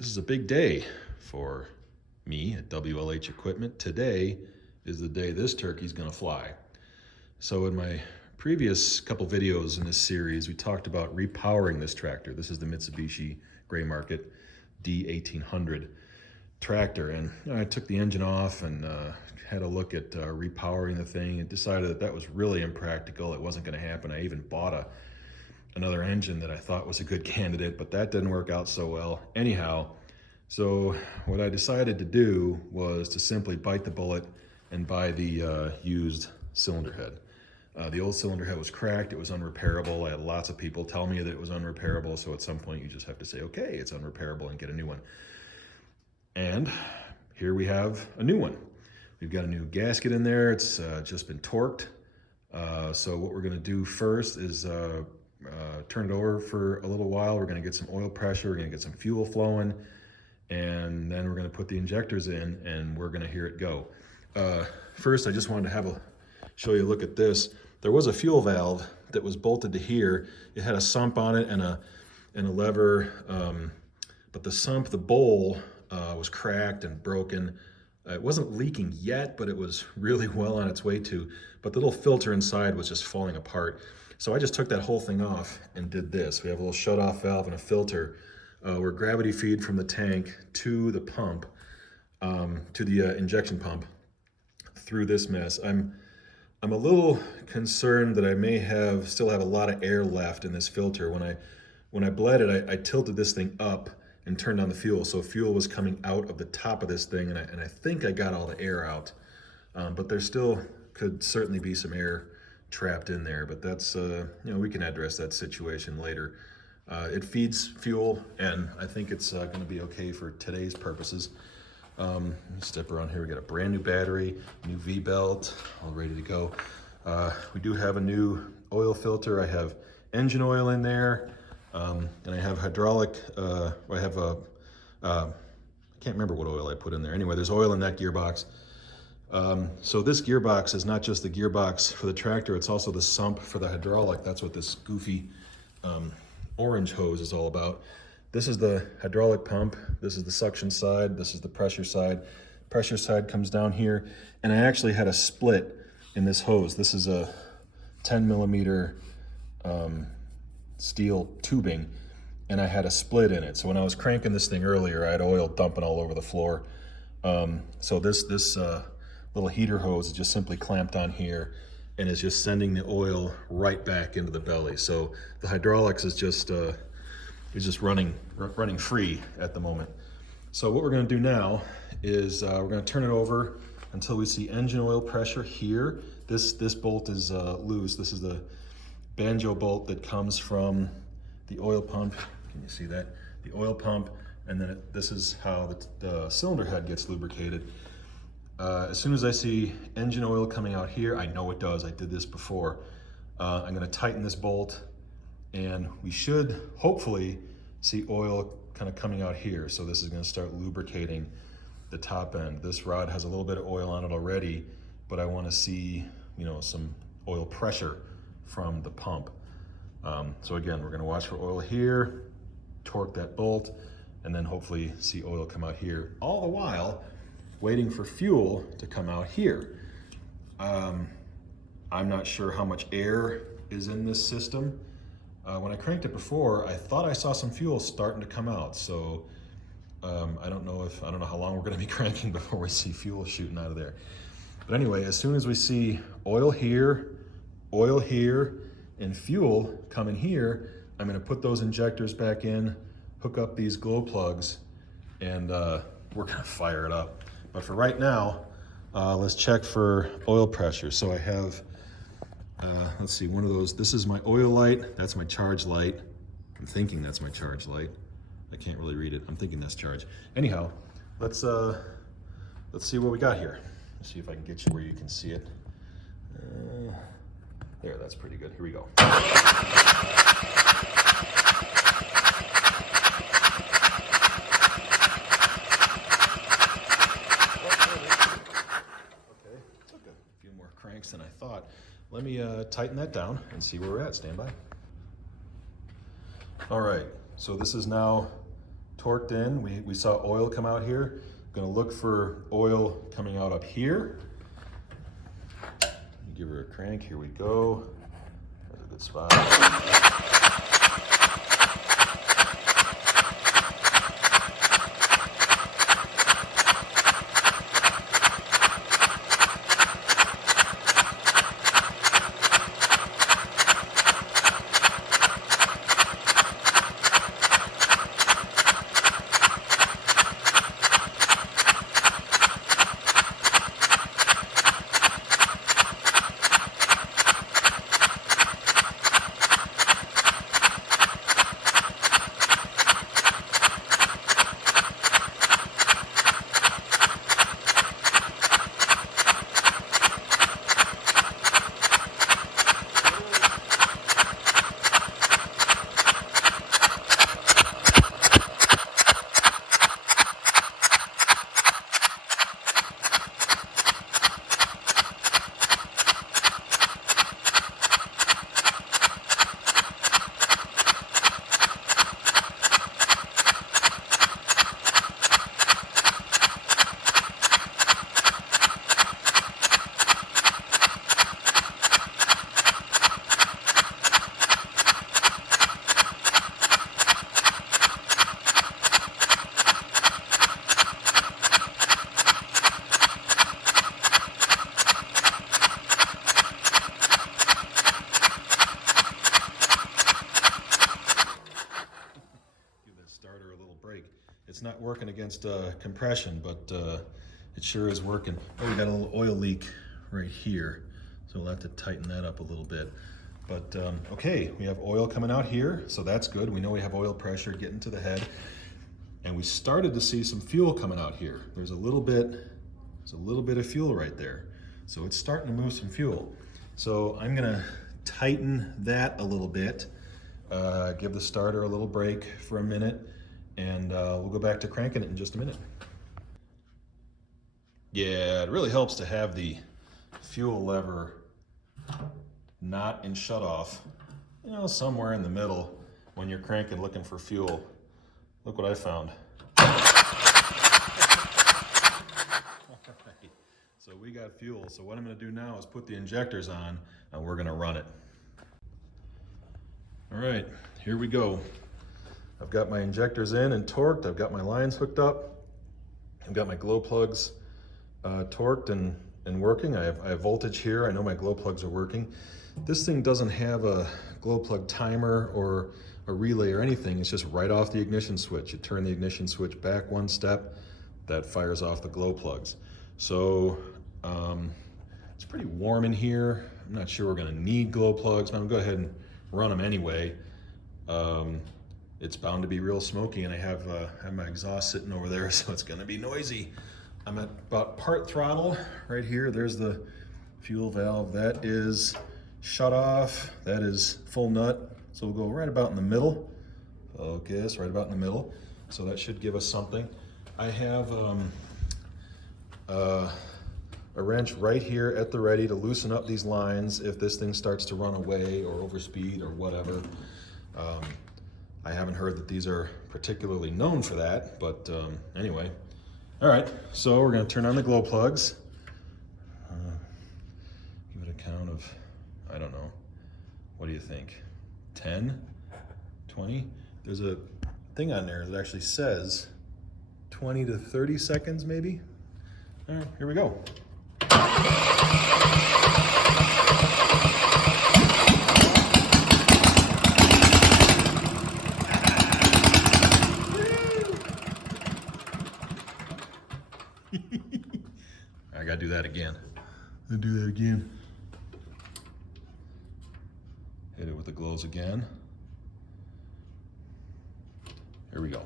This is a big day for me at WLH Equipment. Today is the day this turkey's gonna fly. So in my previous couple videos in this series, we talked about repowering this tractor. This is the Mitsibishi Gray Market D1800 tractor. And I took the engine off and had a look at repowering the thing and decided that that was really impractical. It wasn't gonna happen. I even bought another engine that I thought was a good candidate, but that didn't work out so well. Anyhow, so what I decided to do was to simply bite the bullet and buy the used cylinder head. The old cylinder head was cracked, it was unrepairable. I had lots of people tell me that it was unrepairable, so at some point you just have to say, okay, it's unrepairable and get a new one. And here we have a new one. We've got a new gasket in there, it's just been torqued. So what we're gonna do first is turn it over for a little while. We're gonna get some oil pressure, we're gonna get some fuel flowing, and then we're gonna put the injectors in and we're gonna hear it go. First, I just wanted to show you a look at this. There was a fuel valve that was bolted to here. It had a sump on it and a lever, but the sump, the bowl, was cracked and broken. It wasn't leaking yet, but it was really well on its way to. But the little filter inside was just falling apart. So I just took that whole thing off and did this. We have a little shut-off valve and a filter. We're gravity feed from the tank to the pump, to the injection pump through this mess. I'm a little concerned that I may still have a lot of air left in this filter. When I bled it, I tilted this thing up and turned on the fuel. So fuel was coming out of the top of this thing, and I think I got all the air out. But there still could certainly be some air trapped in there, but that's, we can address that situation later. It feeds fuel, and I think it's gonna be okay for today's purposes. Let me step around here. We got a brand new battery, new V-belt, all ready to go. We do have a new oil filter. I have engine oil in there, and I have hydraulic, I can't remember what oil I put in there. Anyway, there's oil in that gearbox. So this gearbox is not just the gearbox for the tractor, it's also the sump for the hydraulic. That's what this goofy orange hose is all about. This is the hydraulic pump, this is the suction side, this is the pressure side. Pressure side comes down here, and I actually had a split in this hose. This is a 10 millimeter steel tubing, and I had a split in it. So when I was cranking this thing earlier, I had oil dumping all over the floor. So this little heater hose is just simply clamped on here and is just sending the oil right back into the belly. So the hydraulics is just running free at the moment. So what we're gonna do now is we're gonna turn it over until we see engine oil pressure here. This bolt is loose. This is the banjo bolt that comes from the oil pump. Can you see that? The oil pump, and then this is how the cylinder head gets lubricated. As soon as I see engine oil coming out here, I know it does, I did this before. I'm gonna tighten this bolt, and we should hopefully see oil kind of coming out here. So this is gonna start lubricating the top end. This rod has a little bit of oil on it already, but I wanna see, some oil pressure from the pump. So again, we're gonna watch for oil here, torque that bolt, and then hopefully see oil come out here. All the while, waiting for fuel to come out here. I'm not sure how much air is in this system. When I cranked it before, I thought I saw some fuel starting to come out. So I don't know how long we're gonna be cranking before we see fuel shooting out of there. But anyway, as soon as we see oil here, and fuel coming here, I'm gonna put those injectors back in, hook up these glow plugs, and we're gonna fire it up. But for right now, let's check for oil pressure. So I have, let's see, one of those. This is my oil light. That's my charge light. I'm thinking that's my charge light. I can't really read it. I'm thinking that's charge. Anyhow, let's see what we got here. Let's see if I can get you where you can see it. There, that's pretty good. Here we go. Cranks than I thought. Let me tighten that down and see where we're at. Stand by. All right, so this is now torqued in. We saw oil come out here. Gonna look for oil coming out up here. Give her a crank, here we go. That's a good spot. It's not working against compression, but it sure is working. Oh, we got a little oil leak right here, so we'll have to tighten that up a little bit. But okay, we have oil coming out here, so that's good. We know we have oil pressure getting to the head, and we started to see some fuel coming out here. There's a little bit of fuel right there, so it's starting to move some fuel. So I'm gonna tighten that a little bit, give the starter a little break for a minute, and we'll go back to cranking it in just a minute. Yeah, it really helps to have the fuel lever not in shut off, you know, somewhere in the middle when you're cranking looking for fuel. Look what I found. So we got fuel. So what I'm gonna do now is put the injectors on and we're gonna run it. All right, here we go. I've got my injectors in and torqued. I've got my lines hooked up. I've got my glow plugs torqued and working. I have voltage here. I know my glow plugs are working. This thing doesn't have a glow plug timer or a relay or anything. It's just right off the ignition switch. You turn the ignition switch back one step, that fires off the glow plugs. So it's pretty warm in here. I'm not sure we're gonna need glow plugs, but I'm gonna go ahead and run them anyway. It's bound to be real smoky, and I have my exhaust sitting over there, so it's gonna be noisy. I'm at about part throttle right here. There's the fuel valve. That is shut off. That is full nut. So we'll go right about in the middle. Focus, right about in the middle. So that should give us something. I have a wrench right here at the ready to loosen up these lines if this thing starts to run away or overspeed or whatever. I haven't heard that these are particularly known for that, but anyway. All right, so we're gonna turn on the glow plugs. Give it a count of, I don't know, what do you think? 10, 20? There's a thing on there that actually says 20 to 30 seconds maybe. All right, here we go. I gotta do that again. Hit it with the glows again. Here we go.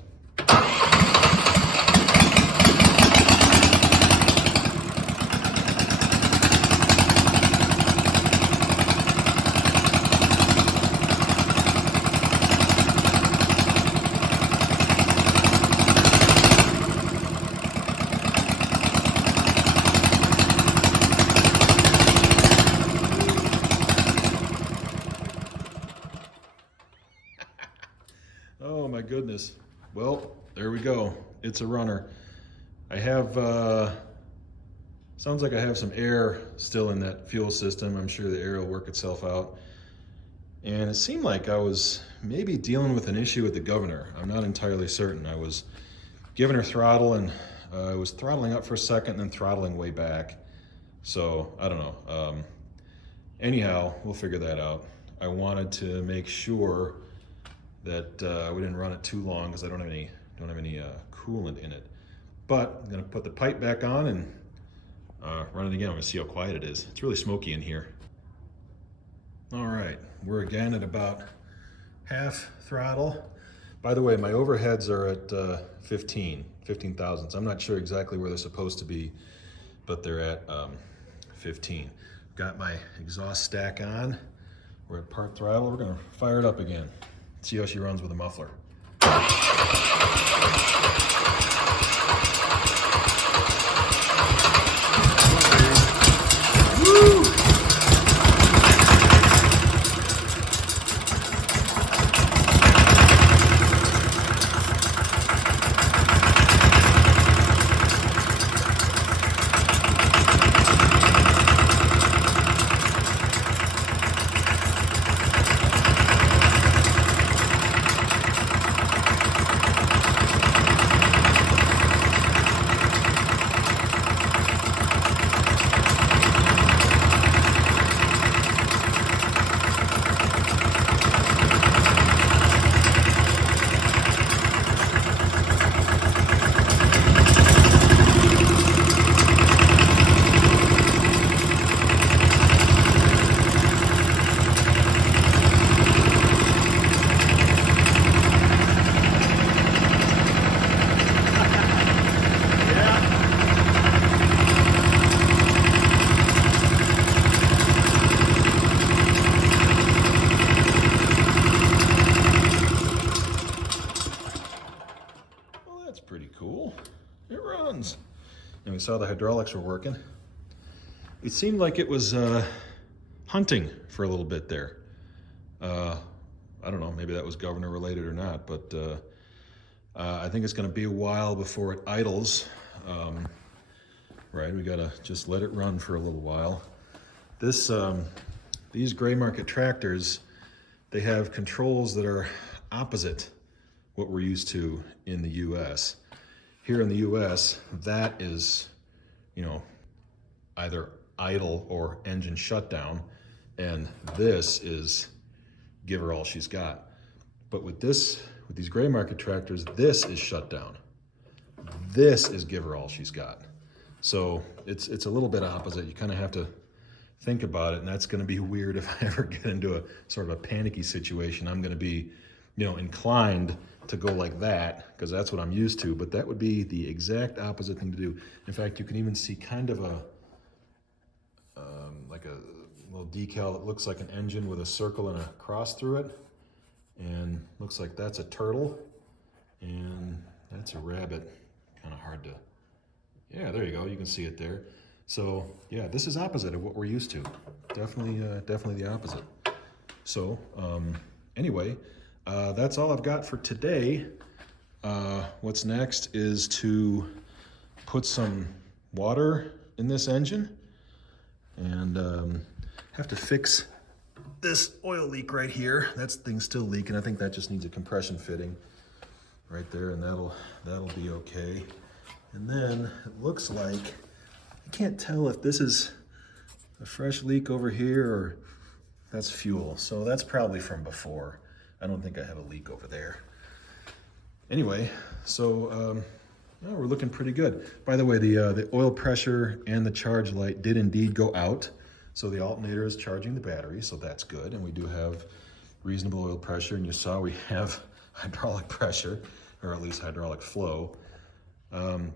Oh my goodness. Well, there we go. It's a runner. I have, sounds like I have some air still in that fuel system. I'm sure the air will work itself out. And it seemed like I was maybe dealing with an issue with the governor. I'm not entirely certain. I was giving her throttle and I was throttling up for a second and then throttling way back. So I don't know. Anyhow, we'll figure that out. I wanted to make sure that we didn't run it too long because I don't have any coolant in it. But I'm gonna put the pipe back on and run it again. I'm gonna see how quiet it is. It's really smoky in here. All right, we're again at about half throttle. By the way, my overheads are at 15 thousandths. I'm not sure exactly where they're supposed to be, but they're at 15. Got my exhaust stack on. We're at part throttle. We're gonna fire it up again. See how she runs with a muffler. Woo! Pretty cool. It runs. And we saw the hydraulics were working. It seemed like it was hunting for a little bit there. I don't know, maybe that was governor related or not, but I think it's going to be a while before it idles. Right, we got to just let it run for a little while. These gray market tractors, they have controls that are opposite what we're used to in the US. Here in the US, that is, either idle or engine shutdown, and this is give her all she's got. But with these gray market tractors, this is shutdown. This is give her all she's got. So it's a little bit opposite. You kind of have to think about it, and that's going to be weird if I ever get into a sort of a panicky situation. I'm going to be, inclined to go like that because that's what I'm used to, but that would be the exact opposite thing to do. In fact, you can even see kind of like a little decal that looks like an engine with a circle and a cross through it, and looks like that's a turtle, and that's a rabbit. Kind of hard to, yeah, there you go, you can see it there. So yeah, this is opposite of what we're used to. Definitely the opposite. So anyway, that's all I've got for today. What's next is to put some water in this engine and have to fix this oil leak right here. That thing's still leaking. I think that just needs a compression fitting right there, and that'll be okay. And then it looks like, I can't tell if this is a fresh leak over here or that's fuel. So that's probably from before. I don't think I have a leak over there. Anyway, so we're looking pretty good. By the way, the oil pressure and the charge light did indeed go out. So the alternator is charging the battery, so that's good. And we do have reasonable oil pressure, and you saw we have hydraulic pressure, or at least hydraulic flow.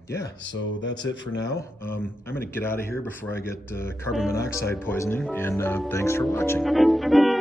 Yeah, so that's it for now. I'm gonna get out of here before I get carbon monoxide poisoning, and thanks for watching.